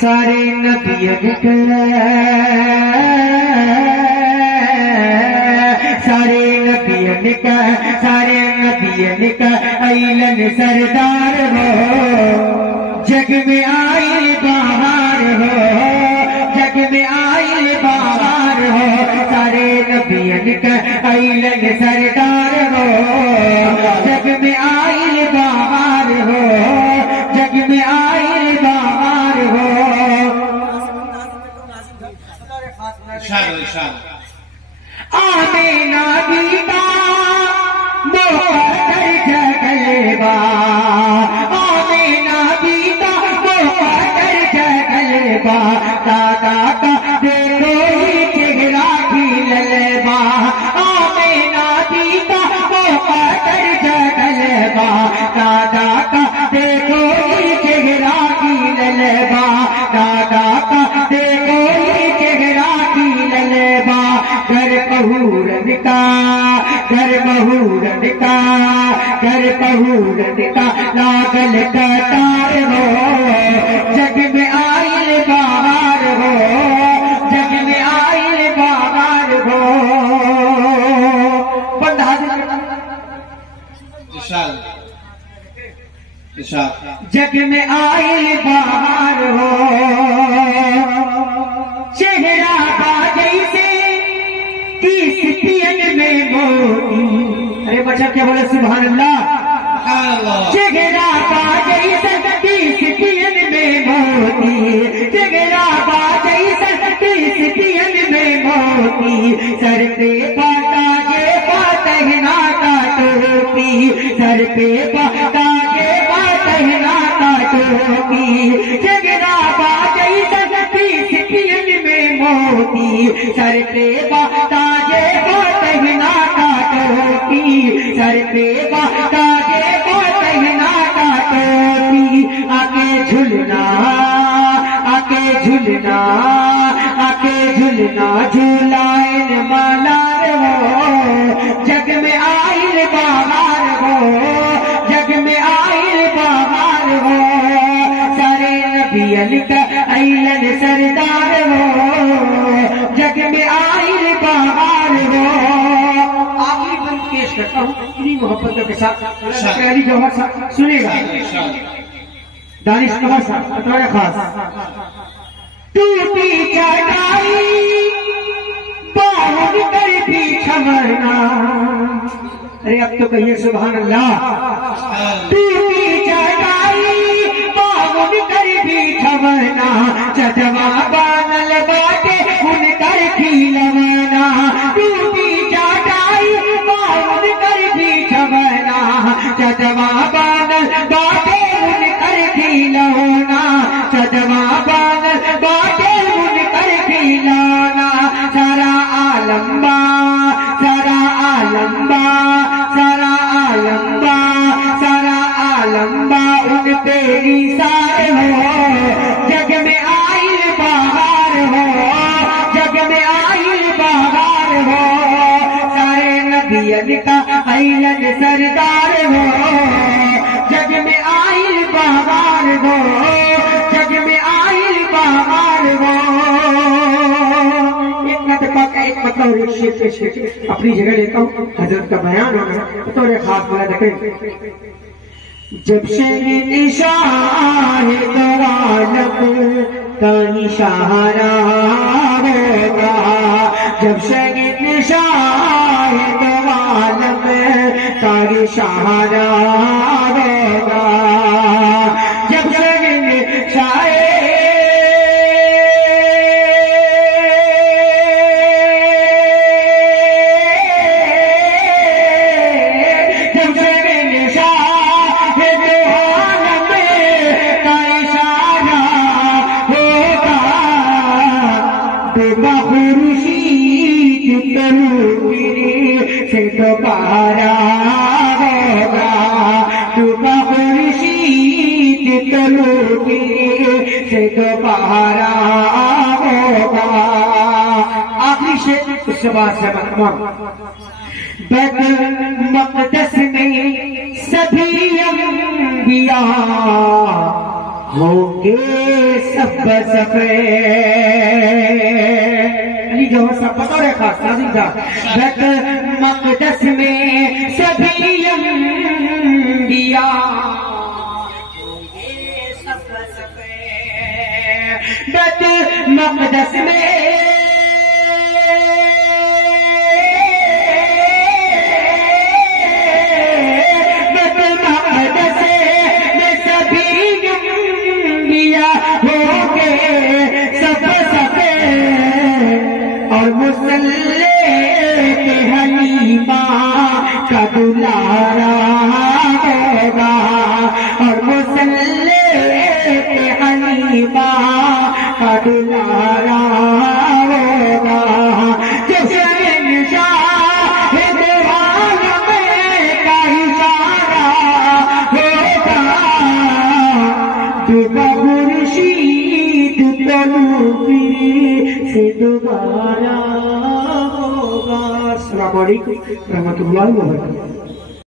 सारे नबियन के अइलन सरदार हो, जग में आइल बहार हो, जग में आइल बहार हो। सारे नबियन का अइलन सरदार हो, जग में आइल बहार हो, जग में आइल बहार हो। आमीना बीता मोहर जगलबा, आमीना बीता मोहर जगलबा। दादा का देखो ही चेहरा खिललबा, आमीना बीता मोहर जगलबा। दादा का देखो ही चेहरा खिललबा, दादा का देखो ही चेहरा खिललबा। घर पहुरन का, घर पहुरन का, घर पहुरन का लागल कतार हो, जग में आइल बहार हो, जग में आइल बहार हो। जग में आइल बहार हो, चेहरा बाजै से तीस पियन में मोती। अरे बच्चा क्या बोले सुभान अल्लाह। चेहरा बाजै से तीस पियन में मोती, चेहरा बाजै से तीस पियन में मोती। सर पे ताजे पातहना का टोपी, सर पे ताजे पातहना का टोपी। चेहरा बाजै से तीस पियन में मोती, सर पे ताजे पातहना का टोपी, सर पे ताजे पातहना का टोपी। आके झुलना, आके झुलना, आके झुलना झुलाइन मालार हो, जग में आइल बहार हो, जग में आइल बहार हो। सारे नबियन का अइलन सरदार हो, जग में आइल बहार हो। आखिरी बंद पेश करता हूँ इन्हीं मोहब्बतों के साथ। पहली जौहर साहब सुनेगा, दानिश कमर साहब बतौर खास। टूटी चढ़ाई बाहुन कर भी छमरना। अरे अब तो कहिए सुभान अल्लाह। टूटी चढ़ाई बाहुन कर भी छमरना, चजवा बानल बाटे उन कर खिलवना। टूटी चढ़ाई बाहुन कर भी छमरना, चजवा बानल बाटे उन कर खिलवना, चजवा बानल बाटे उन कर खिलवना। सारा आलम्बा, सारा आलम्बा, सारा आलम्बा, सारा आलम्बा उन तेरी सार हो, जग में आइल बहार हो, जग में आइल बहार हो। सारे नबियन का अइलन सरदार हो, जग में आइल बहार हो, जग में आइल बहार हो। एक मतलब एक शेर पेश अपनी जगह लेता हूँ, हजरत का बयान होना तो खास बोला देखें। जब से निशाहिद आलम का इशारा होगा, जब से निशाहिद आलम का इशारा होगा, जब से से दोबारा होगा, तुम खुर्शीद तलूकी से दोबारा होगा। आखिरी शेर उसके बाद से मतमाम। बैतुल मक़दस में सभी अंबिया होंगे सब अली जो सब बतौर खास नाज़िम था। बैत मक़दस में सभी अंबिया होंगे सब बैत मक़दस में मुसल्ले के हलीमा का दुलारा होगा और मुसल्ले के हलीमा का दुलारा होगा। मुर्शीद तलूबी से दोबारा होगा। अस्सलामु अलैकुम रहमतुल्लाहि व बरकातहू।